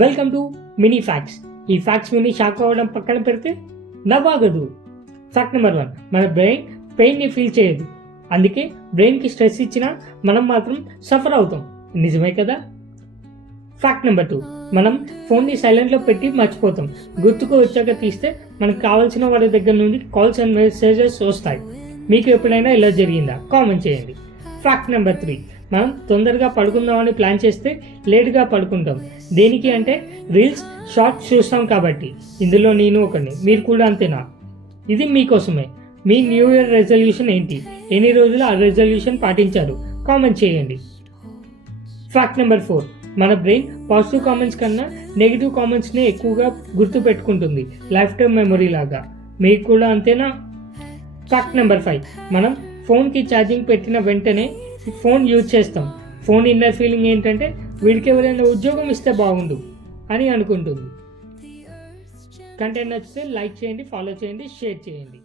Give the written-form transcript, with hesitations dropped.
Welcome to mini facts. ఈ facts విని shock అవ్వడం పక్కన పెడితే నవ్వాగదు. ఫ్యాక్ట్ నెంబర్ 1, మన బ్రెయిన్ పెయిన్ని ఫీల్ చేయదు. అందుకే బ్రెయిన్కి స్ట్రెస్ ఇచ్చినా మనం మాత్రం సఫర్ అవుతాం. నిజమే కదా? ఫ్యాక్ట్ నెంబర్ 2, మనం ఫోన్ని సైలెంట్లో పెట్టి మర్చిపోతాం. గుర్తుకు వచ్చాక తీస్తే మనకు కావాల్సిన వారి దగ్గర నుండి కాల్స్ అండ్ మెసేజెస్ వస్తాయి. మీకు ఎప్పుడైనా ఇలా జరిగిందా? కామెంట్ చేయండి. ఫ్యాక్ట్ నెంబర్ 3, మనం తొందరగా పడుకుందామని ప్లాన్ చేస్తే లేట్గా పడుకుంటాం. దేనికి అంటే రీల్స్, షార్ట్స్ చూస్తాం కాబట్టి. ఇందులో నేను ఒకరిని, మీరు కూడా అంతేనా? ఇది మీకోసమే. మీ న్యూ ఇయర్ రెజల్యూషన్ ఏంటి? ఎన్ని రోజులు ఆ రెజల్యూషన్ పాటించారు? కామెంట్ చేయండి. ఫ్యాక్ట్ నెంబర్ 4, మన బ్రెయిన్ పాజిటివ్ కామెంట్స్ కన్నా నెగిటివ్ కామెంట్స్ని ఎక్కువగా గుర్తు పెట్టుకుంటుంది, లైఫ్ టైం మెమొరీ లాగా. మీకు కూడా అంతేనా? ఫ్యాక్ట్ నెంబర్ 5, మనం ఫోన్కి ఛార్జింగ్ పెట్టిన వెంటనే ఫోన్ యూజ్ చేస్తాం. ఫోన్ ఇన్నర్ ఫీలింగ్ ఏంటంటే వీడికి ఎవరైనా ఉద్యోగం ఇస్తే బాగుండు అని అనుకుంటుంది. కంటెంట్ నచ్చితే లైక్ చేయండి, ఫాలో చేయండి, షేర్ చేయండి.